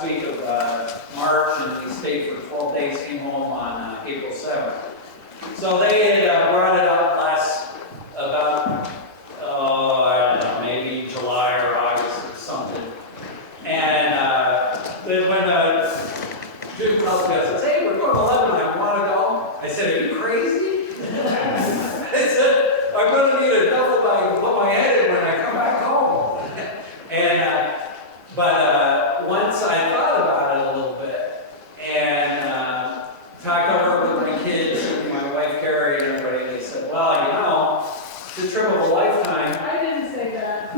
last week of March, and we stayed for 12 days, came home on April 7th. So they had brought it up about, I don't know, maybe July or August or something. And then when Jim called me, I said, hey, we're going to Lebanon, want to go? I said, are you crazy? I said, I'm going to need a duffel bag to put my head in when I come back home. And, but once I thought about it a little bit and talked over with my kids and my wife Carrie and everybody, they said, well, you know, it's a trip of a lifetime. I didn't say that.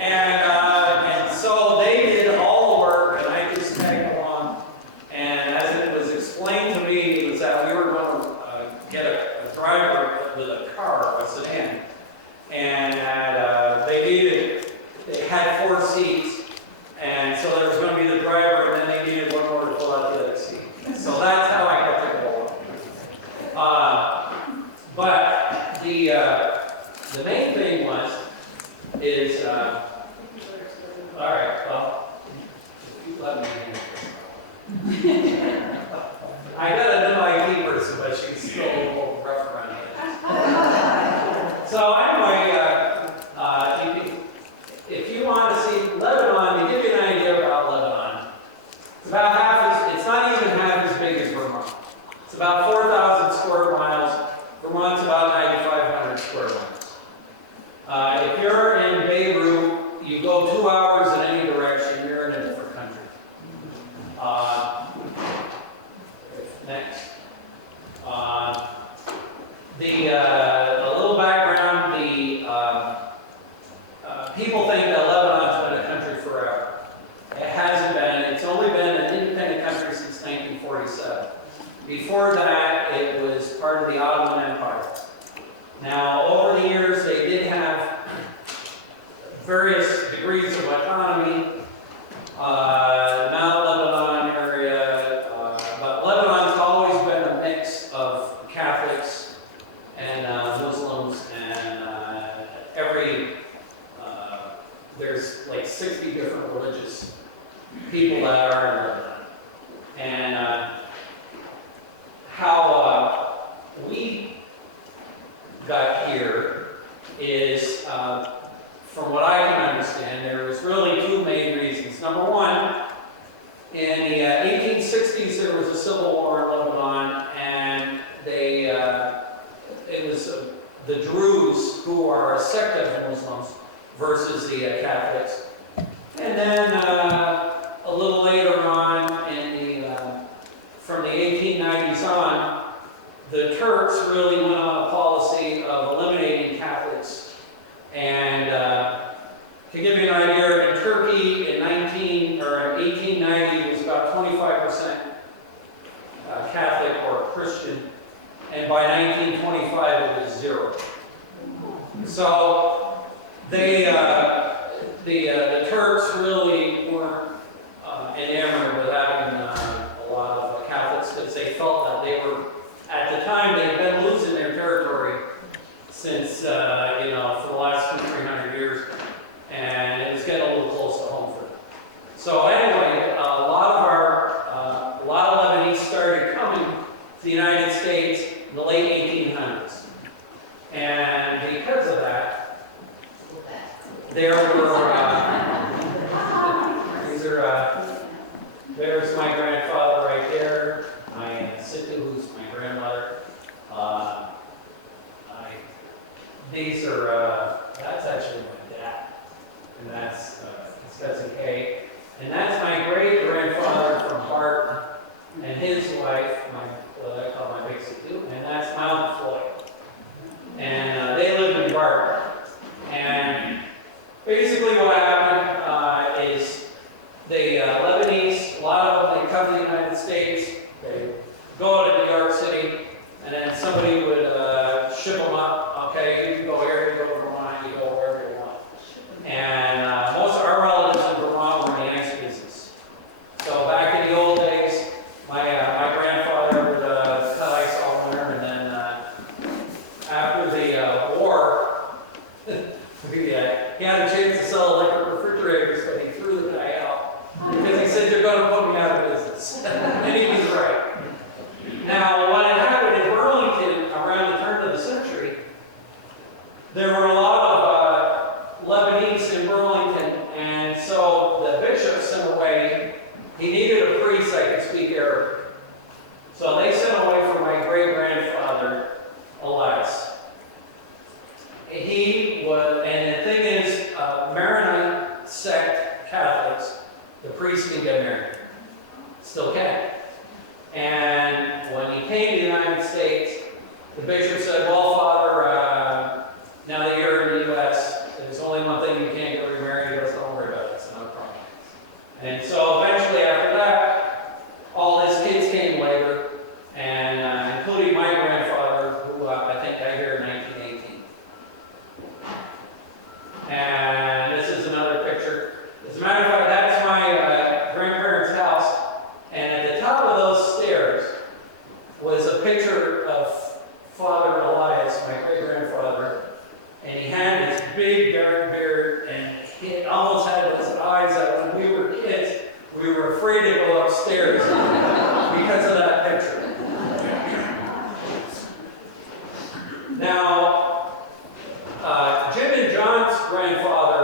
And so they did all the work, and I just tagged along. And as it was explained to me, was that we were going to get a driver with a car, a sedan, and that they had 4 seats, and so there was going to be the driver, and then they needed one more to fill out the other seat. So that's how I got to go. But the main thing is, all right, well, if you let me in. I got a new IT person, but she's still a little rough around here. So anyway, if you want to see Lebanon, to give you an idea about Lebanon, it's not even half as big as Vermont. It's about 4,000 square miles. Vermont's about 9,500 square miles. If you're in Beirut, you go 2 hours in any direction, you're in a different country. Next. A little background, people think that Lebanon's been a country forever. It hasn't been. It's only been an independent country since 1947. Before that, it was part of the Ottoman Empire. Now, over the years, they did have various degrees of autonomy. Mount Lebanon area, but Lebanon's always been a mix of Catholics and Muslims, and there's like 60 different religious people that are in Lebanon. And how we got here is, from what I can understand, there was really 2 main reasons. Number one, in the 1860s, there was a civil war in Lebanon, and it was the Druze, who are a sect of Muslims, versus the Catholics. And then a little later on, from the 1890s on, the Turks really went on a policy of eliminating Catholics. And to give you an idea, in Turkey in 1890, it was about 25% Catholic or Christian, and by 1925 it was 0. So the Turks really weren't enamored with having a lot of Catholics, because they felt that they were, at the time, they'd been losing their territory since, for the last 200-300 years, and it was getting a little close to home for them. So anyway, a lot of Lebanese started coming to the United States in the late 1800s, and because of that, there were there's my grandfather right there, my Sittu, who's my grandmother. These are, that's actually my dad, and that's his cousin Kay. And that's my great-grandfather from Barton, and his wife, what I call my big Sittu, and that's Mount Floyd. And they lived in Barton. And basically what happened is the Lebanese, a lot of them, they come to the United States, they go to New York City, and then somebody would ship them up. Okay, you can go here, you go to Vermont, you go wherever you want. And most of our relatives in Vermont were in the ice business. So back in the old days, my grandfather would cut ice all winter, and then after the war, he had a chance to sell electric refrigerators priest can get married. Still can. And when he came to the United States, the bishop said, well, Father, now that you're in the U.S., there's only one thing you can't get remarried. Let's don't worry about it. It's not a problem. And so eventually after that, all his kids came later, and including my grandfather, who I think got here in 1918. And this is another picture. As a matter of fact, that's my grandparents' house. And at the top of those stairs was a picture of Father Elias, my great-grandfather. And he had this big dark beard, and he almost had his eyes that when we were kids, we were afraid to go upstairs because of that picture. Now, Jim and John's grandfather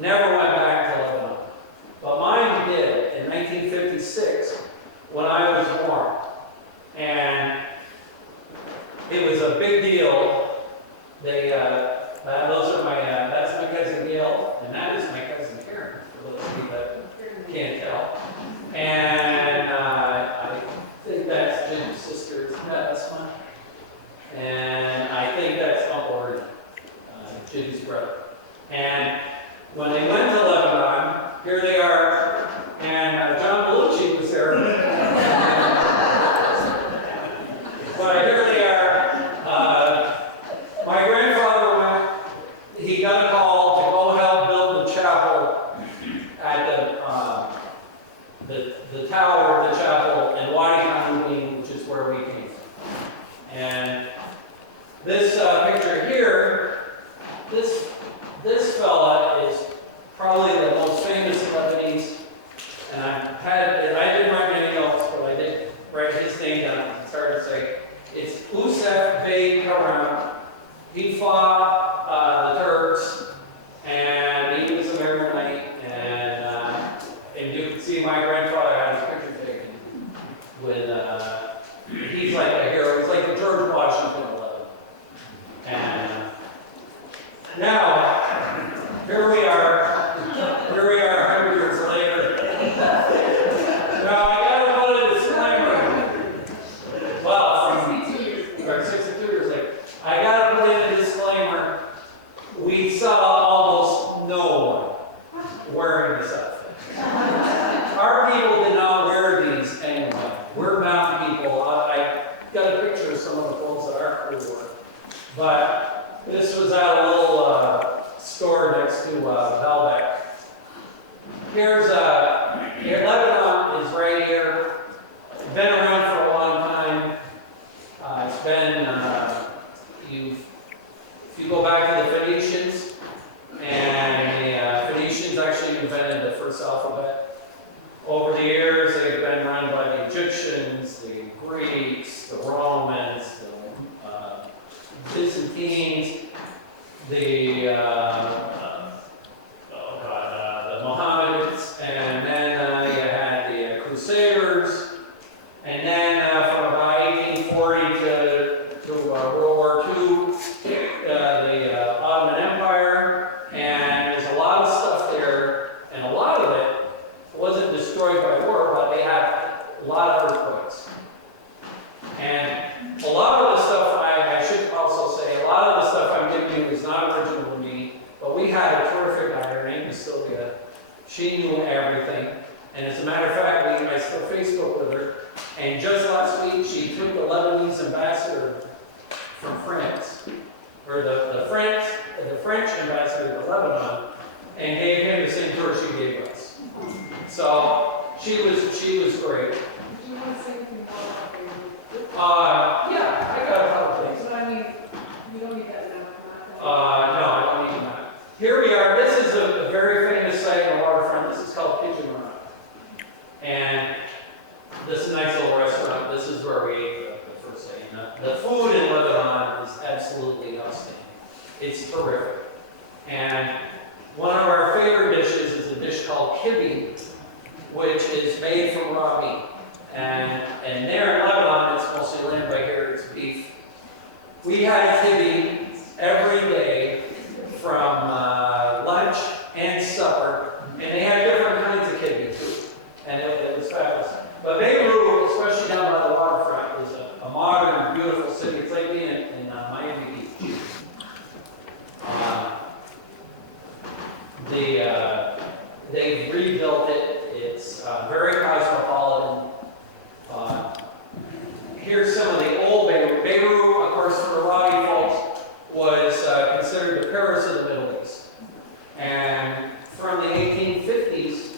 never went back to Lebanon, but mine did in 1956 when I was born. And it was a big deal. They, those are my, that's my cousin Gail, and that is my cousin Karen, for those of you that can't tell. And I think that's Jim's sister. Yeah, that's mine. And I think that's Uncle Ernie, Jim's brother. And when they went to Lebanon, here they are, and John Belushi was there. But here they are. My grandfather went, he got a call to go help build the chapel at the tower of the chapel in Wadi County, which is where we came from. And this picture here, this fella is probably the most famous Lebanese, and I didn't write anything else, but I did write his name down and started to say, it's Usef Bey Karam. He fought the Turks, and he was a Maronite, and you can see my grandfather had his picture taken with, he's like a hero. He's like the George Washington of Lebanon. And now, here we are 100 years later. Now, I gotta put a disclaimer. Well, from 62 years later, I gotta put in a disclaimer. We saw almost no one wearing this outfit. Our people did not wear these anyway. We're mountain people. I got a picture of some of the clothes that our crew wore. But this was at a little store next to Velbeck. Here's Lebanon is right here. Been around for a long time. It's been if you go back to the Phoenicians, and the Phoenicians actually invented the first alphabet. Over the years, they've been run by the Egyptians, the Greeks, the Romans, the Byzantines, the Mohammedans, and then you had the Crusaders, and then from about 1840 to World War II, the Ottoman Empire, and there's a lot of stuff there, and a lot of it wasn't destroyed by war, but they had a lot of earthquakes. And a lot of the stuff, I should also say, a lot of the stuff I'm giving you is not original to me, but we had a terrific guy, her name is Sylvia. She knew everything. And as a matter of fact, I still Facebook with her, and just last week she took the Lebanese ambassador from France, or the French ambassador to Lebanon, and gave him the same tour she gave us. So she was great. Did you want to say anything about yeah, I got a couple things. But I mean, you don't need that now. No, I don't need that. Here we are. This is a very famous site on the waterfront. This is called Pigeon Run. And this is a nice little restaurant. This is where we ate the first day. The food in Lebanon is absolutely outstanding. It's terrific. And one of our favorite dishes is a dish called kibbeh, which is made from raw meat. And there in Lebanon, it's mostly lamb, right here it's beef. We had kibbeh every day from lunch and supper, and they had different kinds of kibbeh too. They've rebuilt it. It's very cosmopolitan. Here's some of the old Beirut. Beirut, of course, for a lot of you folks, was considered the Paris of the Middle East. And from the 1850s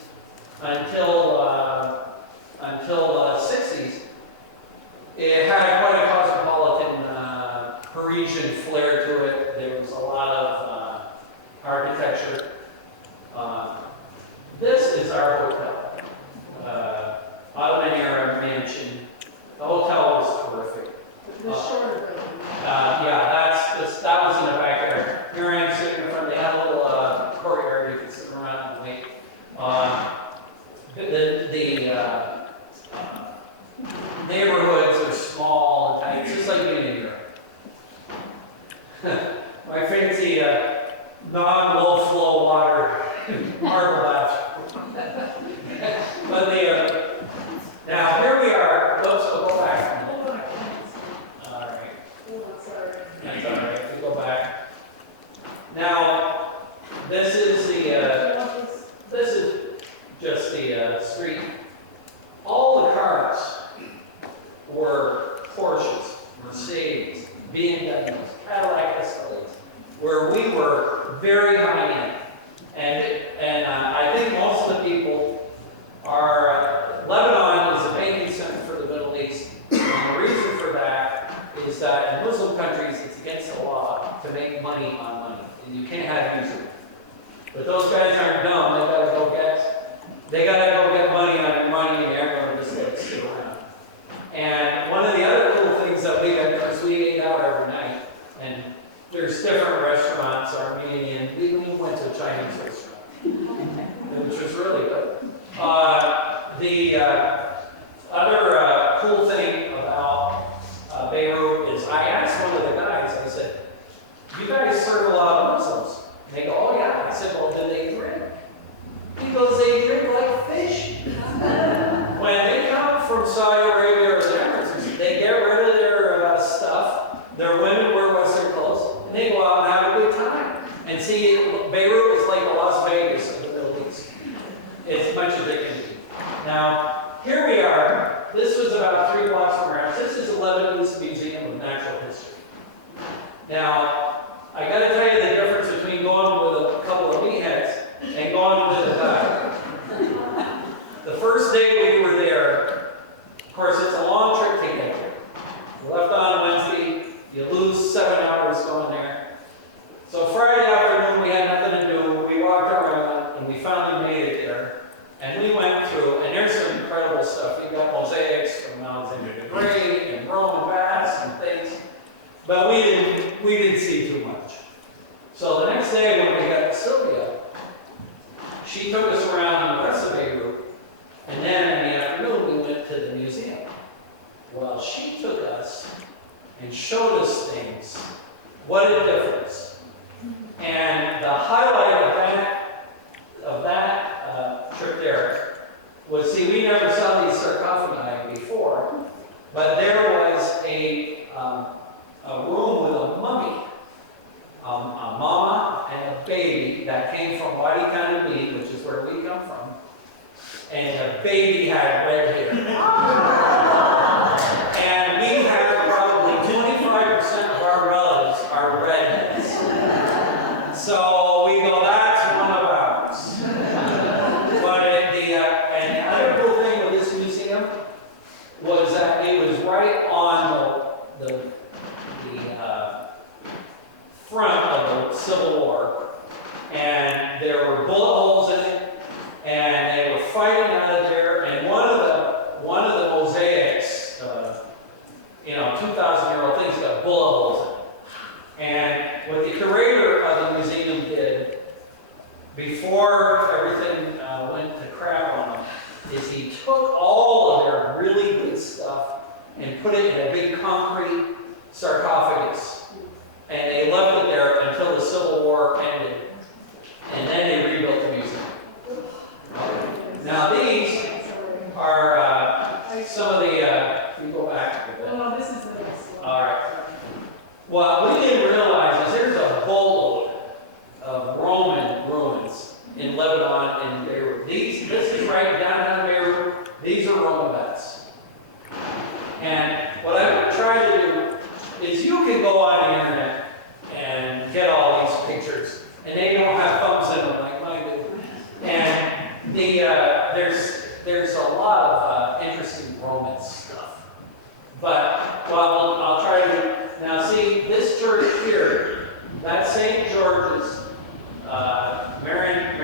until the 60s, it had quite a cosmopolitan Parisian flair to it. There was a lot of architecture. This is our hotel, Ottoman era mansion. The hotel was terrific. The shorter building. That was in the backyard. Here I am sitting in front. They had a little courtyard you could sit around and wait. Neighborhoods are small and tight, just like being in Europe. My fancy non-low flow water marble bath. But now here we are. Oops, we'll go back. Hold on. All right. Hold on, sorry. That's all right. We go back. Now, this is just the street. All the cars were Porsches, Mercedes, BMWs, Cadillac Escalades, where we were very high end. And I think most of the people are, Lebanon is a banking center for the Middle East. And the reason for that is that in Muslim countries, it's against the law to make money on money. And you can't have usury. But those guys aren't dumb. They gotta go get money on your money, and they're going to just let it sit around. And one of the other little things that we did, because we ate out every night, and there's different restaurants, Armenian, we went to a Chinese restaurant, which was really good. The other cool thing about Beirut is I asked one of the guys, I said, you guys serve a lot of Muslims? And they go, oh yeah. I said, well, do they drink? He goes, they drink like fish. When they come from Saudi Arabia or the Emirates, they get rid of their stuff. Their women wear Western clothes, and they go out and have a good time. And see, Beirut is like the Las Vegas of the Middle East. As much as it can be. Now, here we are. This was about 3 blocks from our house. This is the Lebanese Museum of Natural History. Now, I got to tell you the difference between going with a couple of meatheads and going with a guy. The first day we were there, of course, it's a long trip to get there. We left on Wednesday. You lose 7 hours going there. So Friday afternoon, we had nothing to do. We walked around, and we finally made it there. And we went through, and there's some incredible stuff. You got mosaics from Alexander the Great and Roman baths and things. But we didn't see too much. So the next day when we got to Sylvia, she took us around the rest of Beirut, and then in the afternoon we went to the museum. Well, she took us and showed us things. What a difference. And the highlight of that trip there was, see, we never saw these sarcophagi before, but there was a room with a mummy, a mama and a baby that came from Wadi Kanami, which is where we come from, and the baby had red hair. And we have probably 25% of our relatives are redheads. So we go, that's one of ours. But and the other cool thing with this museum was that it was right on the front of the Civil War, and there were bullet holes in it, and they were fighting out of there. And one of the mosaics, 2,000-year-old things, got bullet holes in it. And what the curator of the museum did before everything went to crap on him is he took all of their really good stuff and put it in a big concrete sarcophagus. And they left it there until the Civil War ended. And then they rebuilt the museum. Now these are some of the, we go back a bit. No, this is the next one. All right. What we didn't realize is there's a boatload of Roman ruins lot of interesting Roman stuff. But, well, I'll try to, now see, this church here, that's St. George's Maronite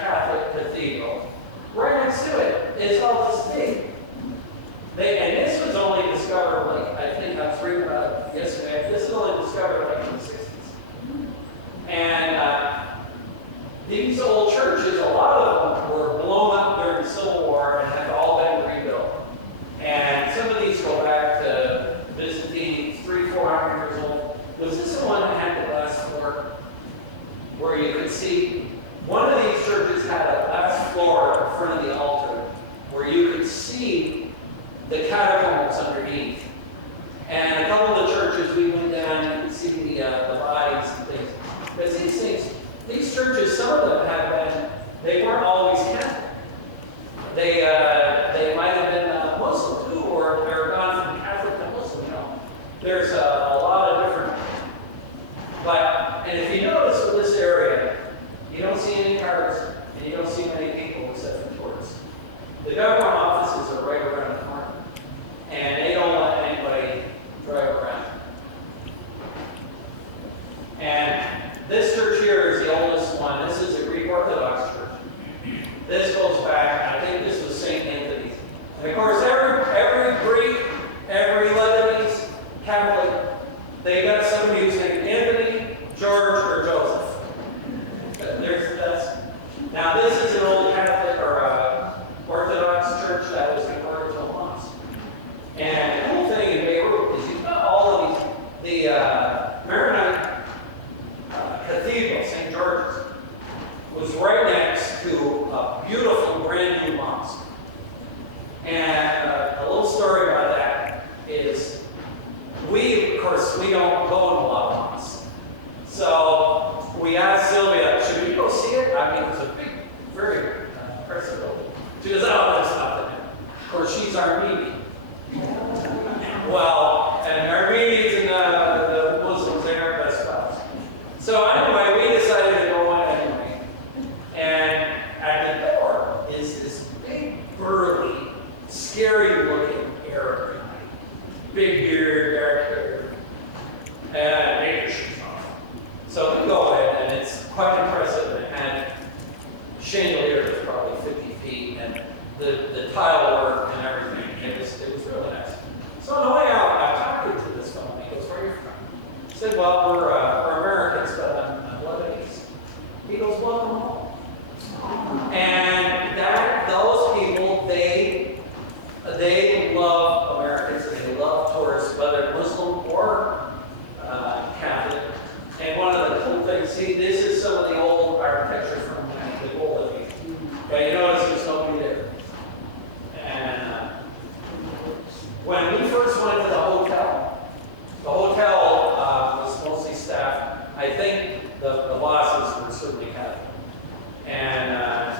Catholic Cathedral. Right next to it is all this big. And this was only discovered, like, I think I was reading about it yesterday, this was only discovered like in the 60s. And these old churches, a lot of them were blown up during the Civil War and have all been rebuilt. And some of these go back to Byzantine, 300-400 years old. Was this the one that had the glass floor? Where you could see, one of these churches had a glass floor in front of the altar where you could see the catacombs underneath. And a couple of the churches we went down, you could see the bodies and things. Because these things, these churches, some of them have been, they weren't always Catholic. They might have been Muslim too, or they're gone from Catholic to Muslim, you know. There's a lot of different, and if you notice with this area, you don't see any cars, and you don't see many people except for tourists. The government offices are right around the corner, and they don't let anybody drive around. And this church here is the oldest one. This is a Greek Orthodox church. This goes back, I think this was St. Anthony's. And of course, every Greek, every Lebanese Catholic, they got somebody who's named Anthony, George, or Joseph. Now this is an old Catholic or Orthodox church that was converted to a mosque. And the cool thing in Beirut is you've got all of these, the Maronite Cathedral, St. George's, was right next to a beautiful brand new mosque. And a little story about that is, of course, we don't go in a lot of mosques. So we asked Sylvia, should we go see it? I mean, it was a big, very impressive building. She goes, oh, that's nothing. Of course, she's Armenian. Well, and Armenians and the Muslims, they aren't best pals. So anyway, we decided to go in anyway. And at the door is this big, burly, scary-looking Arab guy. Big beard, dark hair, and big shoes off. So we go in, and it's quite impressive. It had chandelier that's probably 50 feet, and the tile work and everything. It was really nice. So on the way out, I'm talking to this fellow. He goes, where are you from? I said, well, we're Americans, but I'm Lebanese. He goes, welcome home. And those people, they love Americans, they love tourists, whether Muslim or Catholic. And one of the cool things, see, this is some of the old architecture from the OLLI. Okay, you notice there's nobody there. And when we first went to the hotel was mostly staffed. I think the bosses were certainly Catholic. And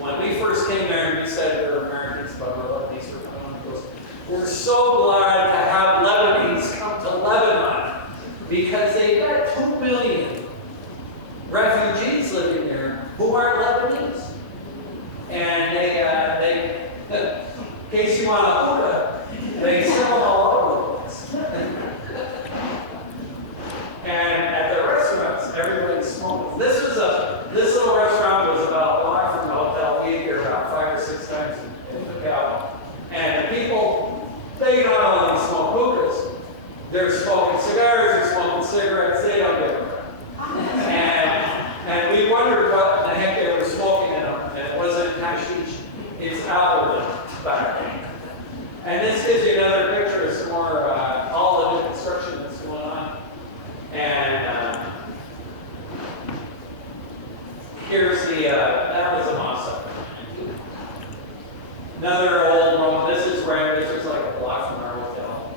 when we first came there, and we said we were Americans, but we're Lebanese, we're so glad to have Lebanese come to Lebanon because they've got 2 million refugees living there who aren't Lebanese. And they in case you want a hookah, they sell them all over the place. And at the restaurants, everybody's smoking. This little restaurant was about a block from the hotel. We ate here about 5 or 6 times in the cow. And the people, they not only smoke hookahs, they're smoking cigars, they're smoking cigarettes, they don't give a crap. And we wondered what the heck they were smoking in them. And it wasn't hashish, it's alcohol tobacco. And this gives you another picture of some more, all the new construction that's going on. And here's that was a mosque. Another old Roman, this is like a block from our hotel.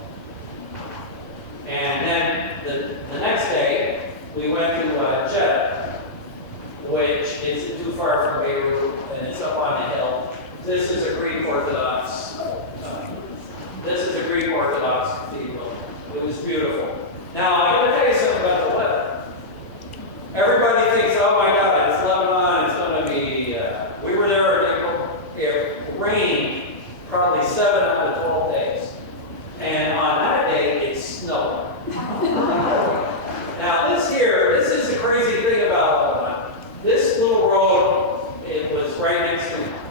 And then the next day, we went to Jeddah, which isn't too far from Beirut, and it's up on a hill. This is a Greek Orthodox cathedral. It was beautiful. Now, I'm going to tell you something about the weather. Everybody thinks, oh my God, it's Lebanon, it's going to be, we were there in April, it rained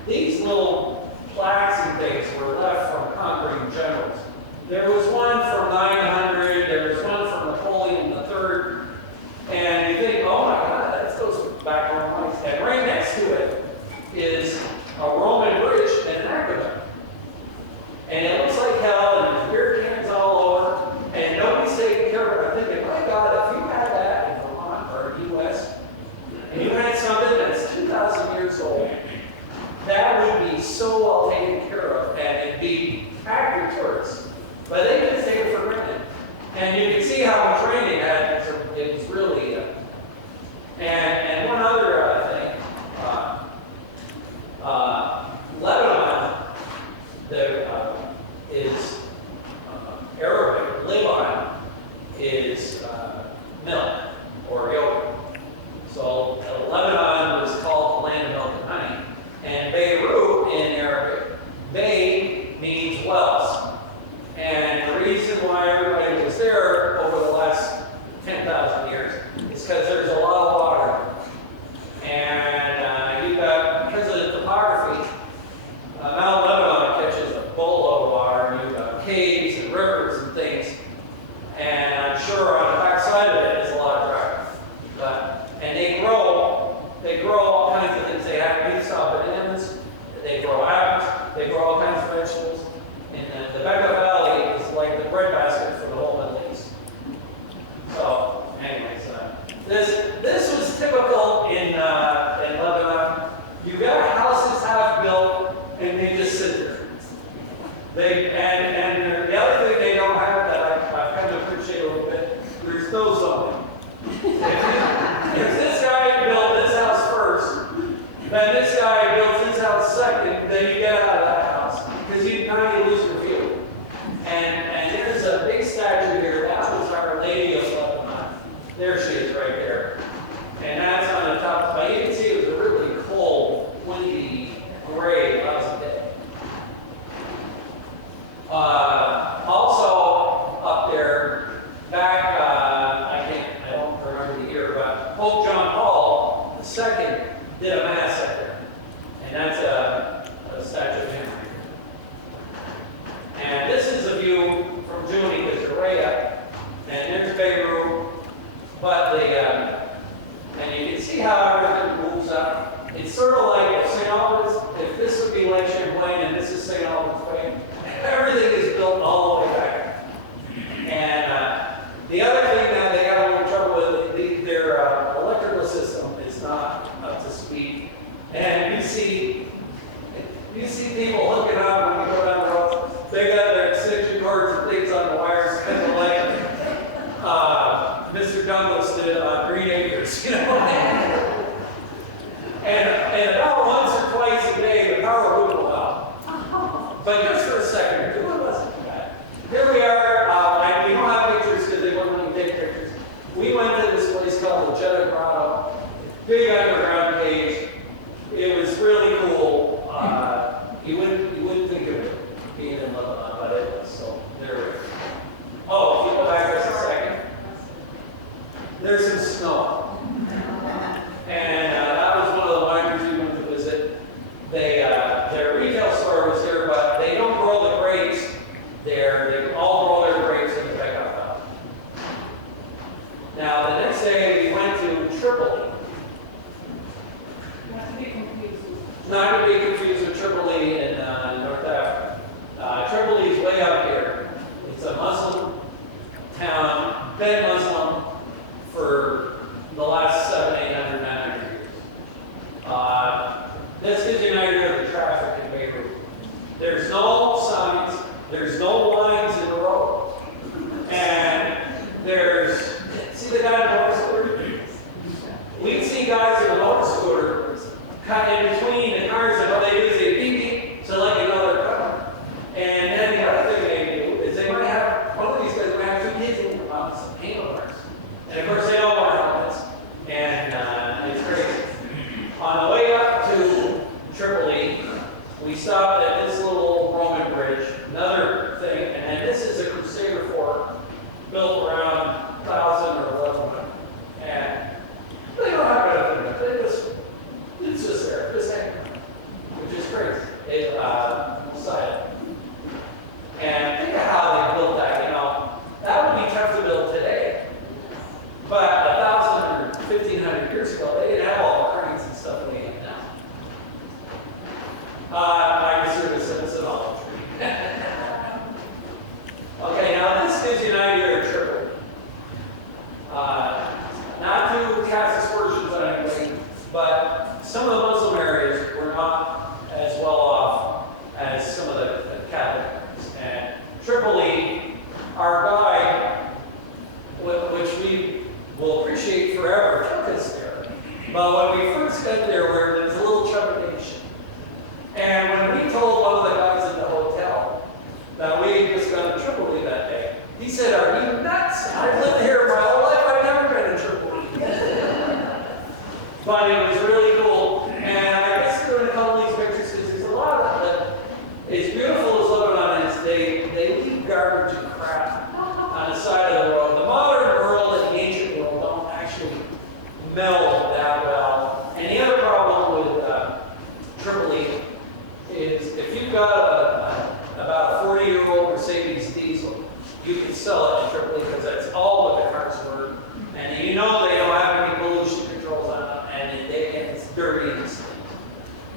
these little plaques and things were left from conquering generals. There was one from 900, there was one from Napoleon III, and you think, oh my God, that goes back a long ways. And right next to it is a Roman bridge and an aqueduct. And it looks like hell, and there's beer cans all over, and nobody's taking care of it. I'm thinking, my God, if you had that in Vermont or U.S., and you had something that's 2,000 years old, that would be so well taken care of, and it'd be packed with tourists. But they just take it for granted. And you can see how much rain it had. It was really, and one other thing, Lebanon, is Arabic. Lebanon is milk or yogurt. So Lebanon was called the land of milk and honey. And Beirut in Arabic, Bay means wells. And the reason why everybody was there over the last 10,000 years is because there's a lot of water. And you've got, because of the topography, Mount Lebanon catches a boatload of water, and you've got caves and rivers and things. And I'm sure on the back side of it is a lot of drought. And they grow all kinds of things. They have big style bananas, they grow apples, they grow all kinds of vegetables. And the Bekaa Valley is like the breadbasket for the whole Middle East. So, anyways, this was typical in Lebanon. You've got houses half built, and they just sit there. And the other thing they don't have that I kind of appreciate a little bit, there's no zoning. If this guy built this house first, then this guy built his house second, then you get out of that house. Because now you lose your view. And there's a big statue here. That was Our Lady of Lebanon. There she is right there. And that's on the top. But you can see it was a really cold, windy, gray, lousy day. Also up there, back, I don't remember the year, but Pope John Paul II did a mass up there. And that's a statue of him. And this is a view from Juni Caesarea, and there's Beirut, but and you can see how everything moves up. It's sort of like if St. Albans, if this would be Lake Champlain and this is St. Albans Way, everything is built all the way back. And the other thing that they got a little trouble with, their electrical system is not up to speed. And you see people hooking up when you go down the road. They got their extension cords and things on the wires, kind of like Mr. Douglas did on Green Acres, you know. and about once or twice a day, the power would go out. But just for a second or two, it wasn't too bad. Here we are. We don't have pictures because they wouldn't let me take pictures. We went to this place called the Jeddah Grotto, big underground cave. It was really cool. You wouldn't think of it being in Lebanon, but it was. So there we go. Oh, if you go back just a second, there's some snow. And that was one of the wineries we went to visit. Their retail store was here, but they don't grow the grapes there. They all grow their grapes in the Bekaa Valley. Now, the next day we went to Tripoli. Not to be confused with Tripoli in North Africa. Tripoli is way up here. It's a Muslim town, been Muslim for the last 700, 800, 900 years. This gives you an idea of the traffic in Beirut. There's no signs, there's no lines in the road. And see the guy on the motor scooter? We'd see guys on the motor scooter cut in between the cars, and what they do is they beep beep to let you know they're coming. And then the other thing they do is they might have, one of these guys might have 2 kids in their mouths, some handlebars. And of course they don't wear helmets. And it's crazy. On the way up to Tripoli, we stopped at this little Roman bridge, another thing, and then this is a Crusader fort built around 1000 or 1100. And they don't have anything, it's just there. Just some of the Muslim areas were not as well off as some of the Catholic areas. And Tripoli, our guide, which we will appreciate forever, took us there. But when we first got there was a little trepidation. And when we told one of the guys at the hotel that we had just gone to Tripoli that day, he said, "Are you nuts? I've lived here my whole life. I've never been to Tripoli." But it was really cool. And I guess they're going to couple these pictures because there's a lot of that. As beautiful as Lebanon is, they leave garbage and crap on the side of the road. The modern world and the ancient world don't actually meld that well. And the other problem with Tripoli is if you've got about a 40-year-old Mercedes diesel, you can sell it in Tripoli because that's all what the cars were. And you know they don't have any pollution controls on them, and it's dirty and stinky.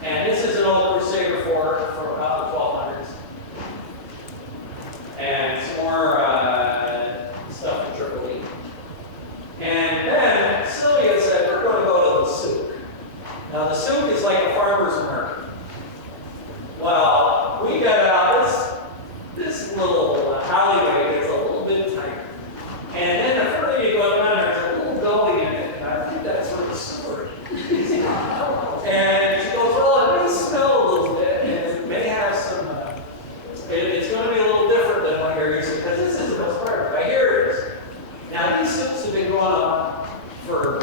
And this is an old Crusader Ford from about the 1200s. And some more stuff in Tripoli. And then Sylvia said, "We're going to go to the souk." Now the souk is like a farmer's market. Well, we got out this little alleyway gets a little bit tighter. And then the further you go down, there's a little gully in it, and I think that's where the store is. And she goes, "Well, it may smell a little bit, and it may have some, it's going to be a little different than what you're used to, because this is the most part of it. I hear it is." Now, these souks have been going on for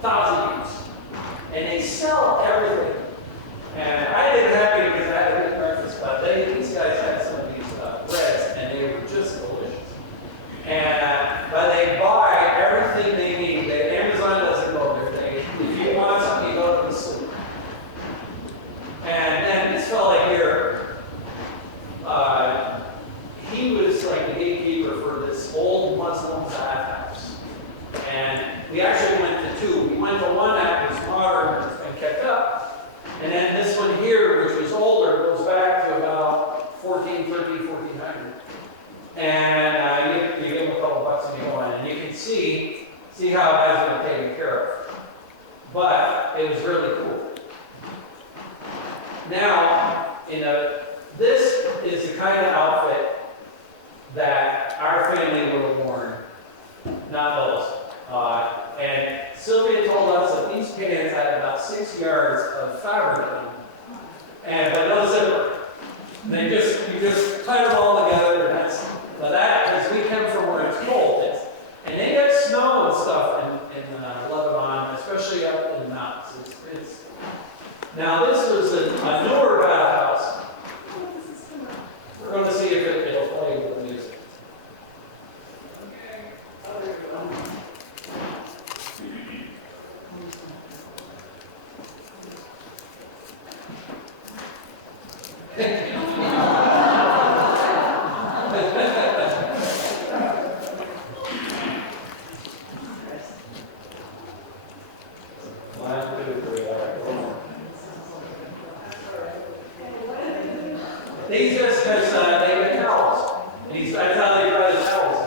1,000 years, and they sell everything. And I didn't have any because I had a good breakfast, but these guys had some of these breads, and they were just delicious. And but they buy everything they need. Amazon doesn't go there. If you want something, you go to the souk. And then this fella here, he was like the gatekeeper for this old Muslim bathhouse. And we actually went to two. We went to one that was modern and kept up. And then this one here, which was older, goes back to about 1400. And you give them a couple bucks and you go in. And you can see how it has been taken care of. But it was really cool. Now, this is the kind of outfit that our family would have worn, not those. And Sylvia told us that these pants had about 6 yards of fabric in them, but no zipper. You just tie them all together, and because we come from where it's cold, and they get snow and stuff in Lebanon, especially up in the mountains. Now this was a newer bathhouse. We're going to see if it'll play with the music. These just because they get towels. That's how they dry the towels.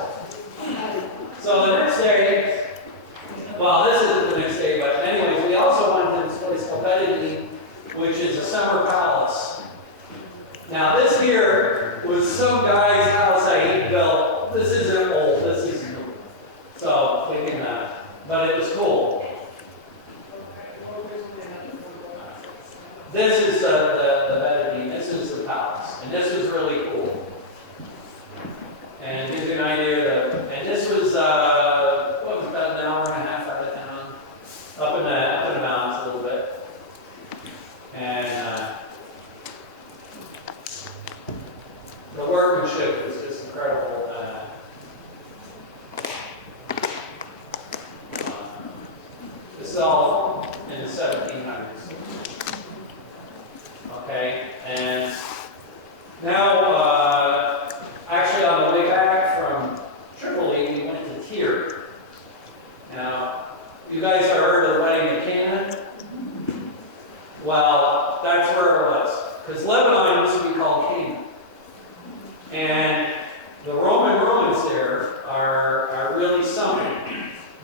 So the next day, well, this isn't the next day, but anyways, we also went to this place called Lebanon, which is a summer palace. Now this here was some guy's house that he built. This isn't old, this is new. So we can, but it was cool. This is the Lebanon, this is the palace, and this was really cool. And gives you an idea and this was what was about an hour and a half out of town, up in the mountains a little bit. And the workmanship was just incredible. This is all in the 1700s. Okay, and now, actually on the way back from Tripoli, we went to Tyre. Now, you guys have heard of the wedding in Canaan? Well, that's where it was. Because Lebanon used to be called Canaan. And the Roman ruins there are really something.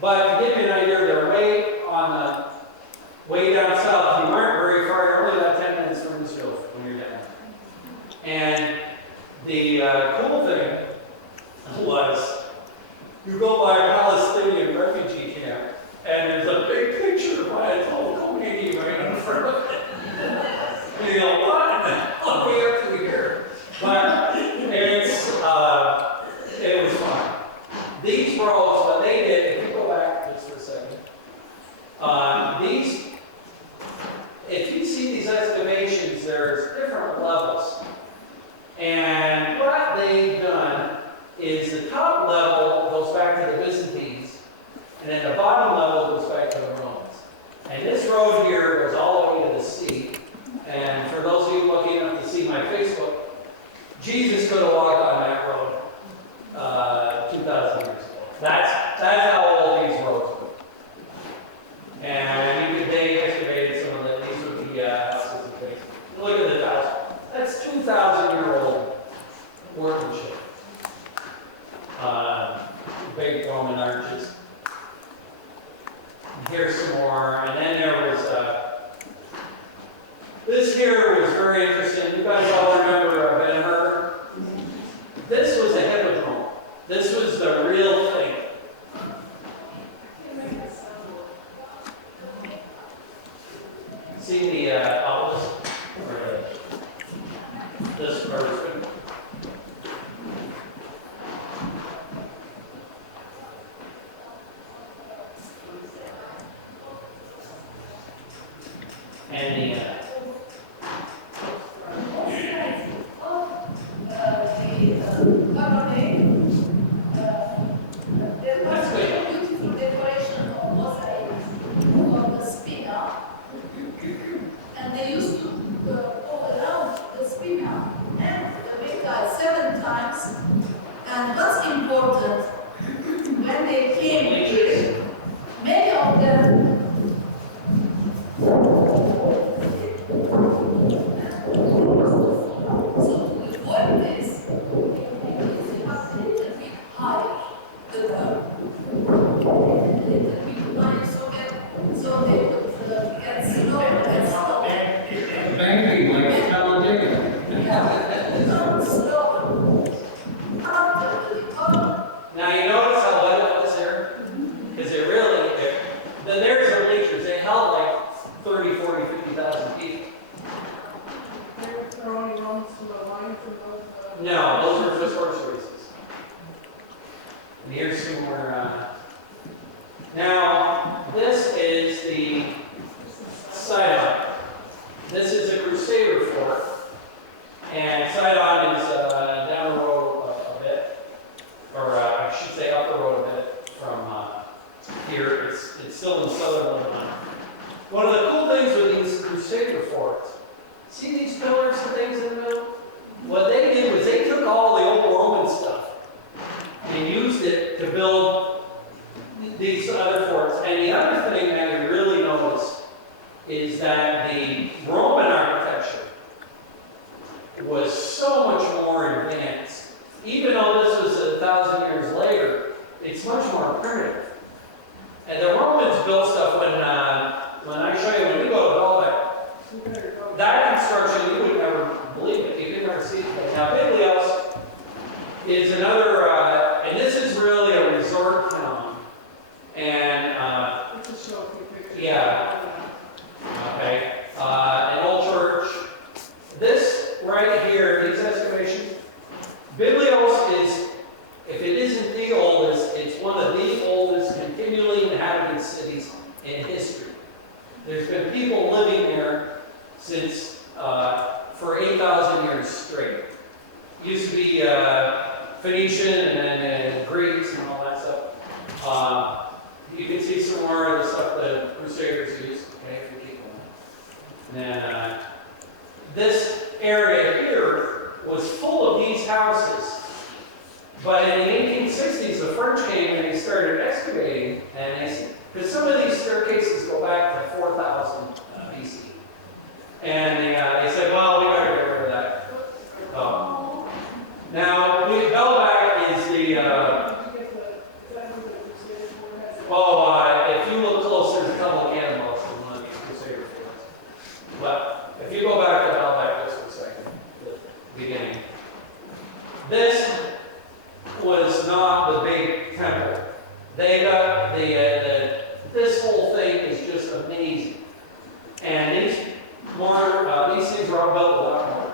But to give you an idea, they're way down This here was very interesting. You guys all remember Ben-Hur? This was a hippodrome. This was the real thing. See the obelisk? Or this version. And the and they used to go around the spinner and the big guy 7 times. And what's important, when they came here, many of them so to avoid this, they have a little bit higher the ground. A little bit higher so they would get slower and slower. Banking, like Cadillac. Become slower. After the recovery, now you notice how wet it was there? Because it really, then there's the bleachers. They held like 30, 40, 50,000 people. they're only runs to the line for those. No, those were just horse races. And here's some more. Now, this is the Sidon. This is a Crusader fort. And Sidon is down the road a bit. Or I should say up the road a bit from here. It's still in southern Lebanon. One of the cool things with these Crusader forts, see these pillars and things in the middle? What they did was they took all the old Roman stuff and used it to build these other forts. And the other thing that you really notice is that the Roman architecture was so much more advanced. Even though this was 1,000 years later, it's much more primitive. And the Romans built stuff when I show you, when we go to Buick, that construction, you would never believe it. You could never see it. Now, Biblios is another, and this is really a resort town. And, yeah. Okay. An old church. This right here, these excavations, Biblios is, if it isn't the oldest, it's one of the oldest continually inhabited cities in history. There's been people living there since, for 8,000 years straight. Used to be Phoenician and Greeks and all that stuff. You can see some more of the stuff the Crusaders used. Okay, if we keep going. And then this area here was full of these houses. But in the 1860s, the French came and they started excavating, and they, because some of these staircases go back to 4,000 BC. And they said, well, we better get rid of that. Now, Belvac is the, if you look close, there's a couple of cannonballs in one of these Crusader forts. But if you go back to Belvac just for a second, the beginning. This was not the big temple. They got this whole thing is just amazing. And these things were all built without mortar.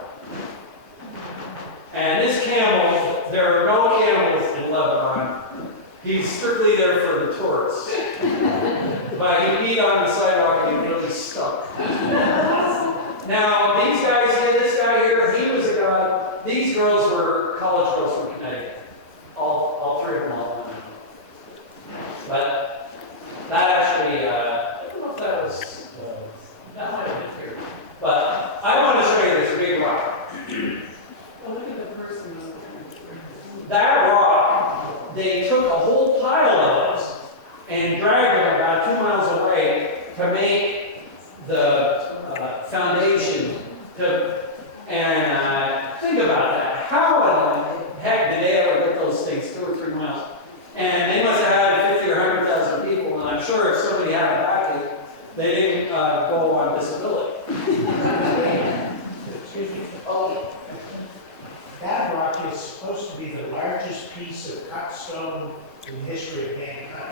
And this camel, there are no camels in Lebanon. He's strictly there for the tourists. But he peed on the sidewalk and he really stunk. Now, these guys here, this guy here, he was a guy. These girls were college girls from Connecticut. All three of them all. But that actually, I don't know if that was, that might have been here. But I want to show you this big rock. Oh, look at the person. That rock, they took a whole pile of those and dragged them about 2 miles away to make the foundation. And think about that. How in the heck did they ever get those things 2 or 3 miles? And they must have had 50 or 100,000 people, and I'm sure if somebody had a backache, they didn't go on disability.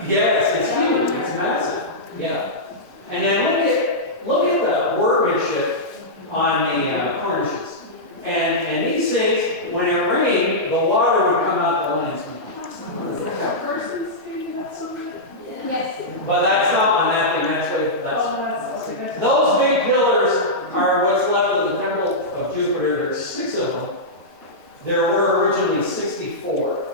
Yes, it's huge. It's massive. Yeah. And then look at the workmanship on the cornices. And these things, when it rained, the water would come out the lines. Yes. But that's not on that thing. That's what. That's those big pillars are what's left of the temple of Jupiter. There's 6 of them. There were originally 64.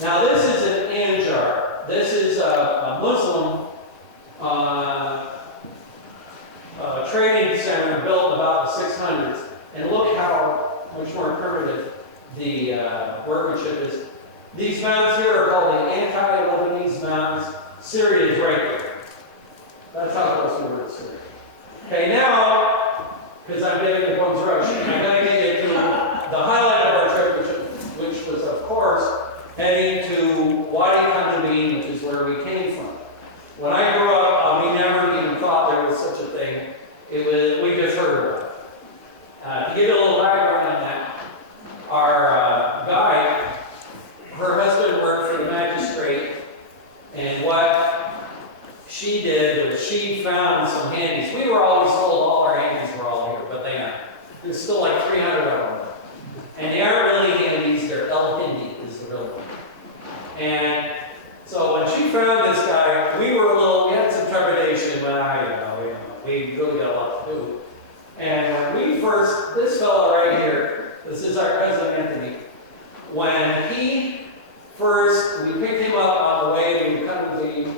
Now this is an Anjar. This is a Muslim training center built about the 600s. And look how much more primitive the workmanship is. These mountains here are called the anti-Lebanese mountains. Syria is right there. That's how close we were to Syria. Okay, now, because I'm getting the bum's rush, I'm going to get you to the highlight of our trip, which was, of course, heading to Wadi Kandabin, which is where we came from. When I grew up, we never even thought there was such a thing. We just heard about it. To give you a little background on that, our guide, her husband worked for the magistrate, and what she did was she found some handies. We were always told all our handies were all here, but they aren't. There's still like 300 of them. And they aren't really handies, they're El Hindi is the real one. And so when she found this guy, we had some trepidation, but we really got a lot to do. And when this fellow right here, this is our cousin Anthony, when we picked him up on the way to Kandabin,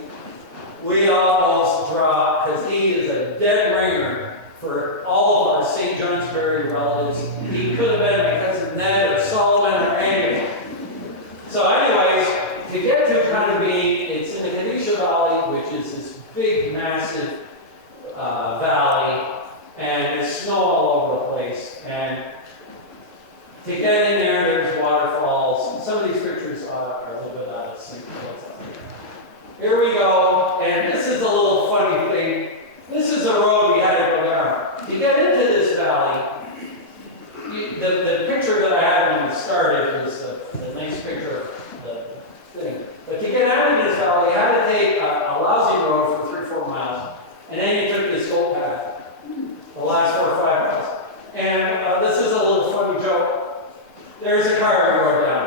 we almost dropped, because he is a dead ringer for all of our St. Johnsbury relatives. He could have been my cousin Ned or Solomon or Angus. So anyways, to get to Kandabin, it's in the Kadisha Valley, which is this big, massive valley, and there's snow all over the place. And to get in there, there's waterfalls. Some of these pictures are a little bit out of sync with what's up here. Here we go, and this is a little funny thing. This is a road we had to go down. To get into this valley, the picture that I had when we started was the nice picture of the thing. But to get out of this valley, you had to take a lousy road for 3 or 4 miles, and then you took this goat path, the last 4 or 5 miles. And this is a little funny joke. There's a car we rode down.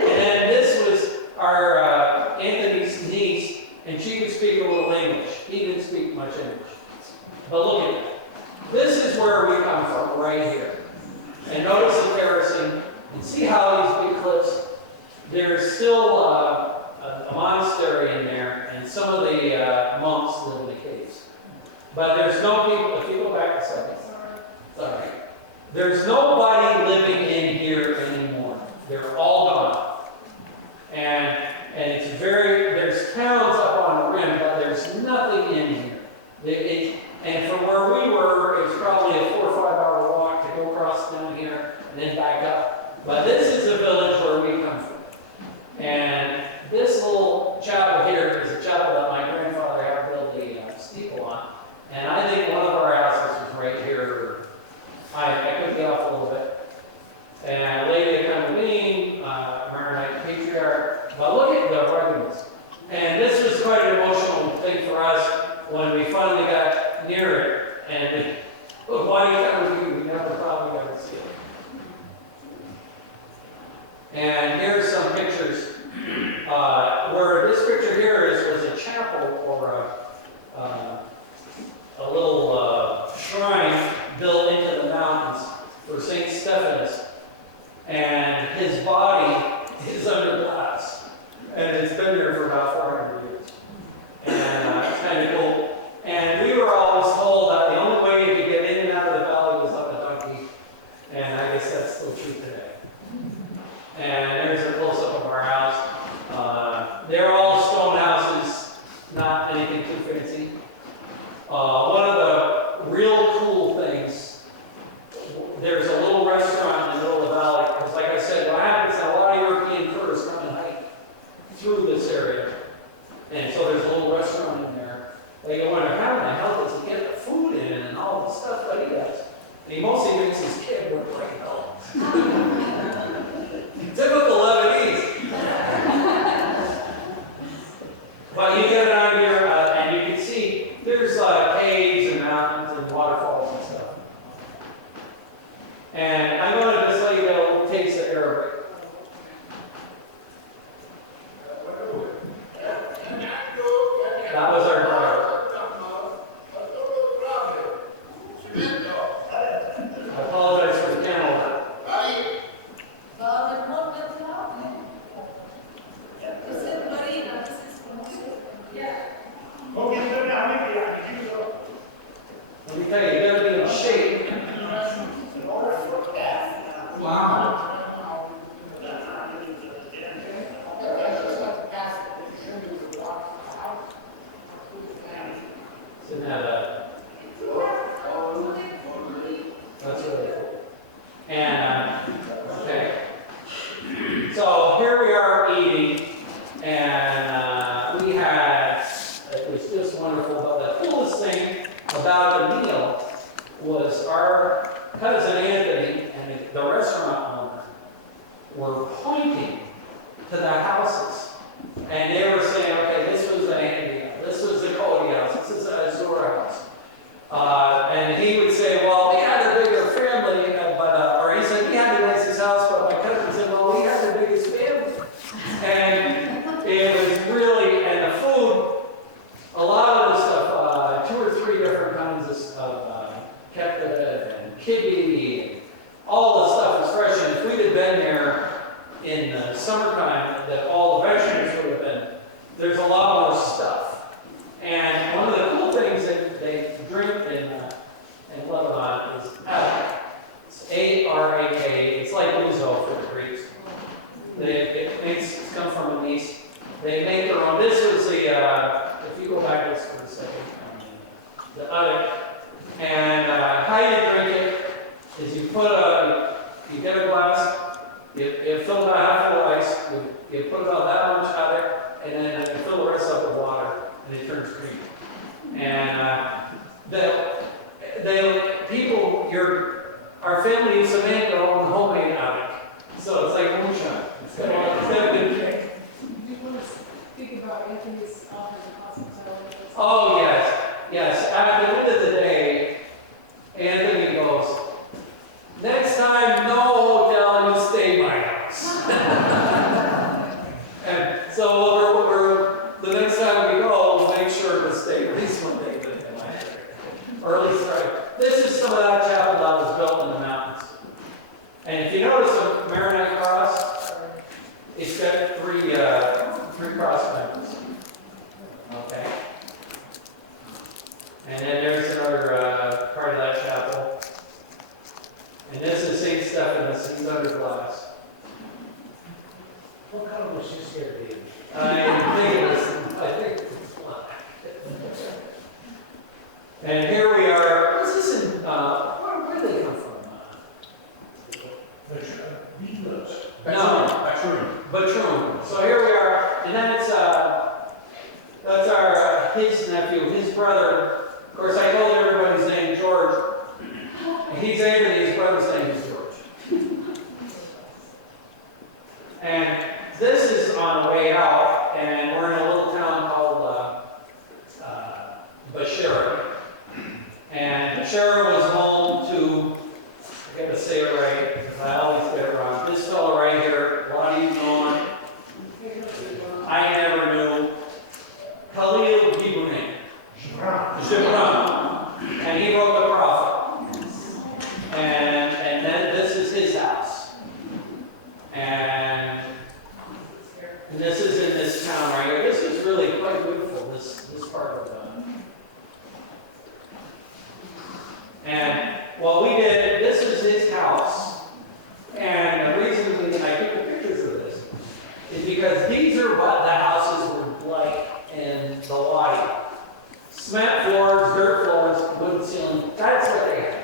And this was our Anthony's niece, and she could speak a little English. He didn't speak much English. But look at it. This is where we come from, right here. And notice the terracing, and see how these big cliffs, there's still a monastery in there, and some of the monks live in the caves. But there's no people, if you go back a second, sorry. There's nobody living in here anymore. They're all gone. And it's there's towns up on the rim, but there's nothing in here. And from where we were, it was probably a 4 or 5 hour walk to go across down here and then back up. But this is the village where we come from. And this little chapel here is a chapel that my grandfather had built the steeple on. And I think one of our houses was right here. I could get off a little bit. And Lady of Kandabin, Maronite patriarch. But look at the arguments. And this was quite an emotional thing for us when we finally got near it. And why do you come? We never probably ever see it. And here's some pictures. Where this picture here was a chapel or a little shrine built into the mountains for St. Stephanus. And his body is under glass. And it's been there for about 400 years. And it's kind of cool. And we were always told that the only way you could get in and out of the valley was up a donkey. And I guess that's still true today. And there's a close-up of our house. They're all stone houses, not anything too fancy. One of the real cool things, there's a little restaurant in the middle of the valley, because like I said, what happens is a lot of European tourists come and hike through this area. And so there's a little restaurant in there. They go in there, how in the hell does he get the food in and all the stuff that he does? And he mostly makes his kid work like hell. Typical Lebanese. about the meal was our cousin Anthony and the restaurant owner were pointing to the houses. And they were saying, okay, this was the Anthony house, this was the Cody house, this is the Azura house. And he would say, well, we had a bigger family, or he said, we had the nicest house, but my cousin said, well, we had the biggest family. And it was really, and the food, a lot of the stuff, 2 or 3 different kinds of kefta and kibbe, and all the stuff was fresh. And if we'd have been there in the summertime, that all the vegetables would have been, there's a lot more stuff. And one of the cool things that they drink in Lebanon is arak. It's A-R-A-K. It's like ouzo for the Greeks. It comes from the east. They make their own. This was the, if you go back just for a second, the uduk. And how you drink it is you get a glass, you fill it half full of ice, you put about that much uduk, and then you fill the rest up with water, and it turns creamy. And our family used to make their own homemade uduk. So it's like moonshine. It's got a good kick. Do you want to speak about Anthony's offers of hospitality? Oh, yes. At the end of the day, Anthony goes, next time, no hotel, you stay my house. And so the next time we go, we'll make sure to stay at least one day in my area. Or at least, right. This is some of that chapel that was built in the mountains. And if you notice the Maronite cross, it's got three cross members. Okay. And then there's another part of that chapel. And this is St. Stephanus, he's under glass. What color was she scared to be? I think it's black. And here we are. What's this in, where do they come from? Batroon. So here we are, and then it's that's our his nephew, his brother. Of course, I told everybody his name George. He's Anthony. His brother's name is George. And this is on the way out, and we're in a little town called Bashira. And Bashira was home to, I gotta say it right, because I always get it wrong. This fellow right here, a lot of you know him. I never knew. Khalil Gibran. Gibran. And he wrote the prophet. And then this is his house. And this is in this town right here. This is really quite beautiful, this part of the. And what we did, this is his house. And the reason I took the pictures of this is because these are what the houses were like in the Wadi. Cement floors, dirt floors, wooden ceiling. That's what they had.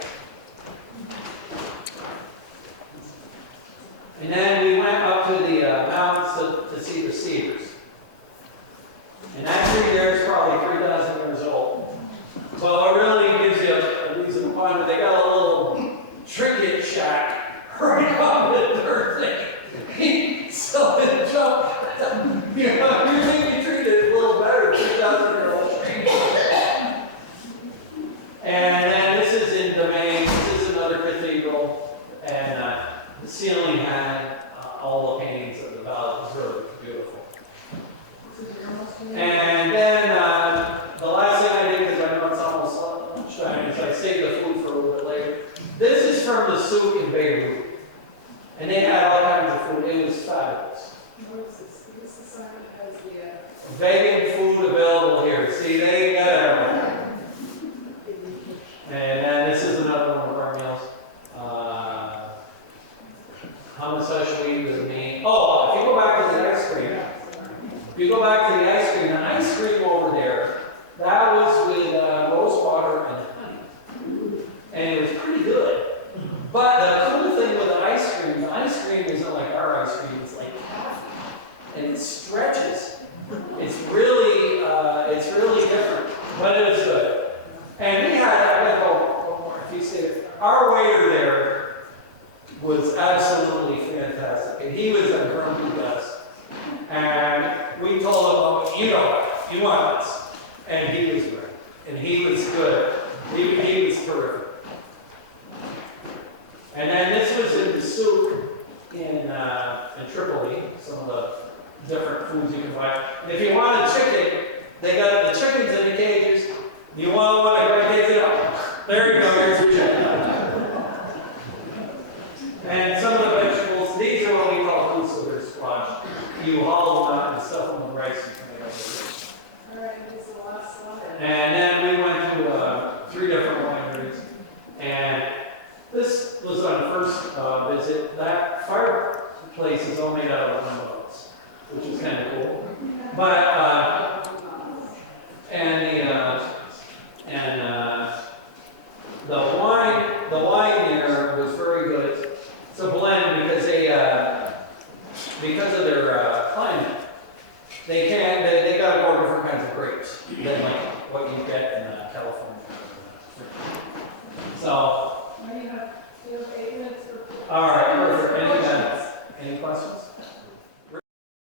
And then we went up to the mountains to see the cedars. And that tree there is probably 3,000 years old. So it really gives you a reason to find it. They got a little trinket shack right on the dirt thing. So it jumped. You know, you think you treated it a little better, 3,000-year-old tree. And then this is in Domain. This is another cathedral. And the ceiling had all the paintings of the Valley of Zurich. Beautiful. And then the last thing I did, because I know it's almost lunchtime, is I saved the food for a little bit later. This is from the souk in Beirut. And they had all kinds of food. It was fabulous. This sign has the Vegan food available here. See, they got everything. And then this is another one of our meals. Hummus hashwi was me. Oh, if you go back to the ice cream. If you go back to the ice cream over there, that was with rose water and honey. And it was pretty good. But the cool thing with the ice cream isn't like our ice cream, it's like coffee. And it stretches. It's really our waiter there was absolutely fantastic, and he was a grumpy guest. And we told him, oh, you know, you want this. And he was great. And he was good. He was terrific. And then this was in the souk in Tripoli, some of the different foods you can buy. And if you want a chicken, they got the chickens in the cages. You want one that takes it out. There you go, here's your chicken. And some of the vegetables, these are what we call kusur squash. You haul them out and stuff them with rice and tomatoes. All right, this is the last slide. And then we went to 3 different wineries. And this was on first visit. That fireplace is all made out of wooden boats, which is kind of cool. But the wine there was very good. It's a blend because because of their climate, they got more different kinds of grapes than like what you get in California. So. Now you have 8 minutes for. All right, perfect.